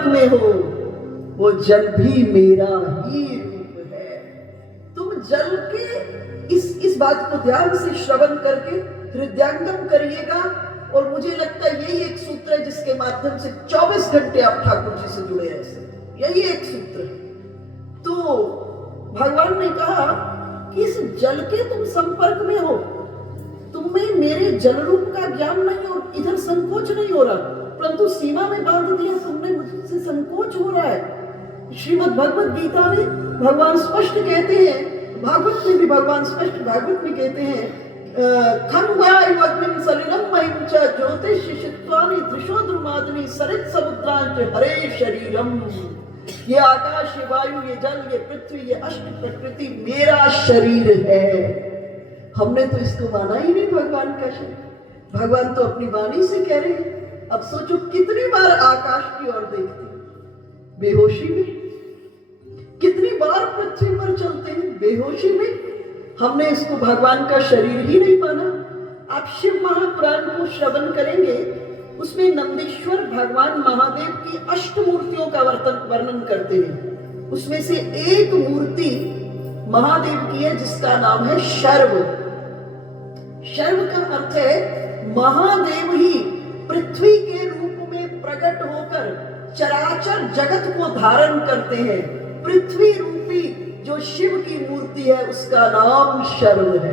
संपर्क में हो वो जल भी मेरा ही रूप है। तुम जल के इस बात को ध्यान से श्रवण करके हृदयांगम करिएगा। और मुझे लगता है यही एक सूत्र है जिसके माध्यम से 24 घंटे आप ठाकुर जी से जुड़े रह, यही एक सूत्र है। तो भगवान ने कहा कि इस जल के तुम संपर्क में हो, तुम्हें मेरे जल रूप का ज्ञान नहीं हो, इधर संकोच नहीं हो रहा, परंतु सीमा में बांध दिया तुमने, मुझसे संकोच हो रहा है। श्रीमद् भगवत गीता में भगवान स्पष्ट कहते हैं, भागवत में भी भगवान स्पष्ट भागवत में कहते हैं, खंवायुअग्निं सलिलं महिं च ज्योतिषित्वानि दृशो द्रुमादनि सरित समुद्रांच हरे शरीरम। ये आकाश, ये वायु, ये जल, ये पृथ्वी, ये अष्ट प्रकृति मेरा शरीर है। हमने तो इसको माना ही नहीं भगवान का शरीर। भगवान तो अपनी वाणी से कह रहे हैं। अब सोचो कितनी बार आकाश की ओर देखते हैं बेहोशी में, कितनी बार पृथ्वी पर चलते हैं बेहोशी में। हमने इसको भगवान का शरीर ही नहीं माना। आप शिव महापुराण को श्रवण करेंगे, उसमें नंदीश्वर भगवान महादेव की अष्ट मूर्तियों का वर्णन करते हैं। उसमें से एक मूर्ति महादेव की है जिसका नाम है शर्व। शर्व का अर्थ है महादेव ही पृथ्वी के रूप में प्रकट होकर चराचर जगत को धारण करते हैं। पृथ्वी रूपी जो शिव की मूर्ति है उसका नाम शर्व है।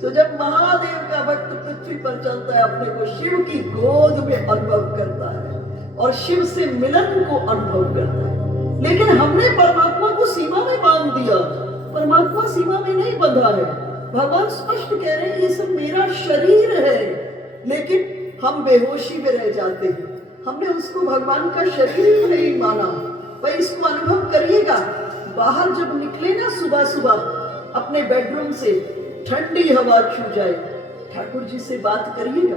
तो जब महादेव का भक्त पृथ्वी पर चलता है अपने को शिव की गोद में अनुभव करता है और शिव से मिलन को अनुभव करता है। लेकिन हमने परमात्मा को सीमा में बांध दिया। परमात्मा सीमा में नहीं बंधा है। भगवान स्पष्ट कह रहे हैं ये सब मेरा शरीर है, लेकिन हम बेहोशी में रह जाते हैं। हमने उसको भगवान का शरीर ही नहीं माना। भाई इसको अनुभव करिएगा। बाहर जब निकले ना सुबह सुबह अपने बेडरूम से, ठंडी हवा छू जाए, ठाकुर जी से बात करिएगा,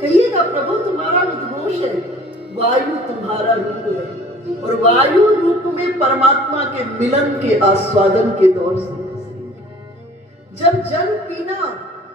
कहिएगा प्रभु तुम्हारा उद्घोष है, वायु तुम्हारा रूप है और वायु रूप में परमात्मा के मिलन के आस्वादन के दौर से जब जल पीना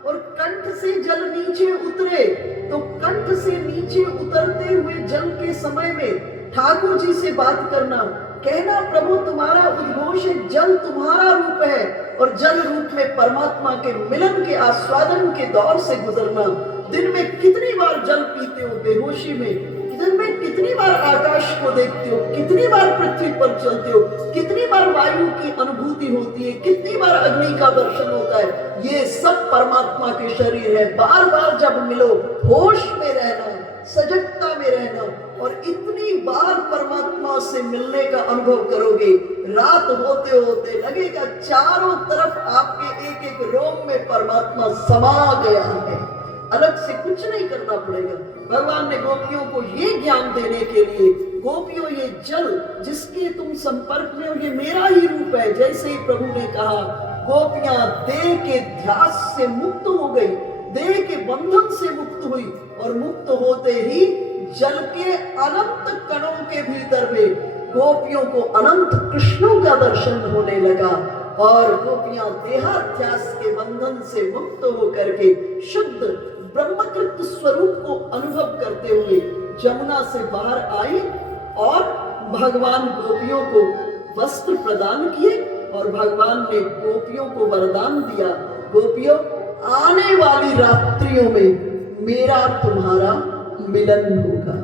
और कंठ से जल नीचे उतरे तो कंठ से नीचे उतरते हुए जल के समय में ठाकुर जी से बात करना, कहना प्रभु तुम्हारा उद्घोष है, जल तुम्हारा रूप है और जल रूप में परमात्मा के मिलन के आस्वादन के दौर से गुजरना। दिन में कितनी बार जल पीते हो बेहोशी में, दिन में कितनी बार आकाश को देखते हो, कितनी बार पृथ्वी पर चलते हो, कितनी बार वायु की अनुभूति होती है, कितनी बार अग्नि का दर्शन होता है। ये सब परमात्मा के शरीर है। बार बार जब मिलो होश में रहना, सजगता में रहना और इतनी बार परमात्मा से मिलने का अनुभव करोगे, रात होते होते लगेगा चारों तरफ आपके एक एक रोम में परमात्मा समा गया है। अलग से कुछ नहीं करना पड़ेगा। भगवान ने गोपियों को ये ज्ञान देने के लिए, गोपियों ये जल जिसके तुम संपर्क में हो ये मेरा ही रूप है। जैसे ही प्रभु ने कहा, गोपियां देह के ध्यास से मुक्त हो गई, देह के बंधन से मुक्त हुई और मुक्त होते ही जल के अनंत कणों के भीतर में गोपियों को अनंत कृष्णों का दर्शन होने लगा और गोपियां देहाध्यास के बंधन से मुक्त होकर के शुद्ध ब्रह्मकृत स्वरूप को अनुभव करते हुए जमुना से बाहर आई और भगवान गोपियों को वस्त्र प्रदान किए और भगवान ने गोपियों को वरदान दिया, गोपियों आने वाली रात्रियों में मेरा तुम्हारा मिलन होगा।